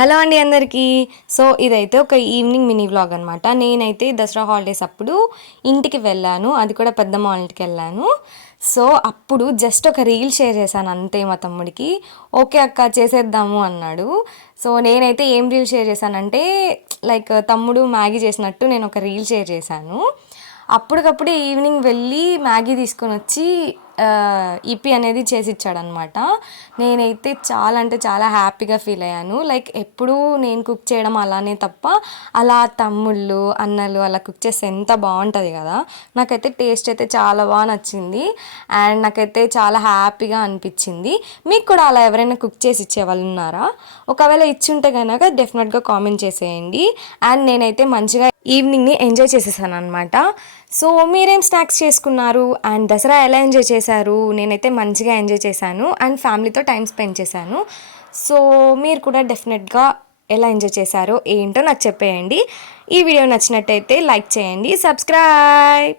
Hello అండి అందరికీ. So ఇదైతే ఒక ఈవినింగ్ మినీ వ్లాగ్ అనమాట. నేనైతే దసరా హాలిడేస్ అప్పుడు ఇంటికి వెళ్ళాను, అది కూడా పెద్దమ్మ వాళ్ళ ఇంటికి వెళ్ళాను. సో అప్పుడు జస్ట్ ఒక రీల్ షేర్ చేశాను అంతే మా తమ్ముడికి. ఓకే అక్క చేసేద్దాము అన్నాడు. సో నేనైతే ఏం రీల్ షేర్ చేశానంటే లైక్ తమ్ముడు మ్యాగీ చేసినట్టు నేను ఒక రీల్ షేర్ చేశాను. అప్పటికప్పుడే ఈవినింగ్ వెళ్ళి మ్యాగీ తీసుకొని వచ్చి ఇప్పి అనేది చేసి ఇచ్చాడనమాట. నేనైతే చాలా అంటే చాలా హ్యాపీగా ఫీల్ అయ్యాను. లైక్ ఎప్పుడూ నేను కుక్ చేయడం అలానే తప్ప అలా తమ్ముళ్ళు అన్నలు అలా కుక్ చేస్తే ఎంత బాగుంటుంది కదా. నాకైతే టేస్ట్ అయితే చాలా బాగా నచ్చింది అండ్ నాకైతే చాలా హ్యాపీగా అనిపించింది. మీకు కూడా అలా ఎవరైనా కుక్ చేసి ఇచ్చే వాళ్ళు ఉన్నారా? ఒకవేళ ఇచ్చుంటే కనుక డెఫినెట్గా కామెంట్ చేసేయండి. అండ్ నేనైతే మంచిగా ఈవినింగ్ని ఎంజాయ్ చేసేసాను అనమాట. సో మీరేం స్నాక్స్ చేసుకున్నారు అండ్ దసరా ఎలా ఎంజాయ్ చేశారు? నేనైతే మంచిగా ఎంజాయ్ చేశాను అండ్ ఫ్యామిలీతో టైం స్పెండ్ చేశాను. సో మీరు కూడా డెఫినెట్గా ఎలా ఎంజాయ్ చేశారో ఏంటో నాకు చెప్పేయండి. ఈ వీడియో నచ్చినట్టయితే లైక్ చేయండి, సబ్స్క్రైబ్.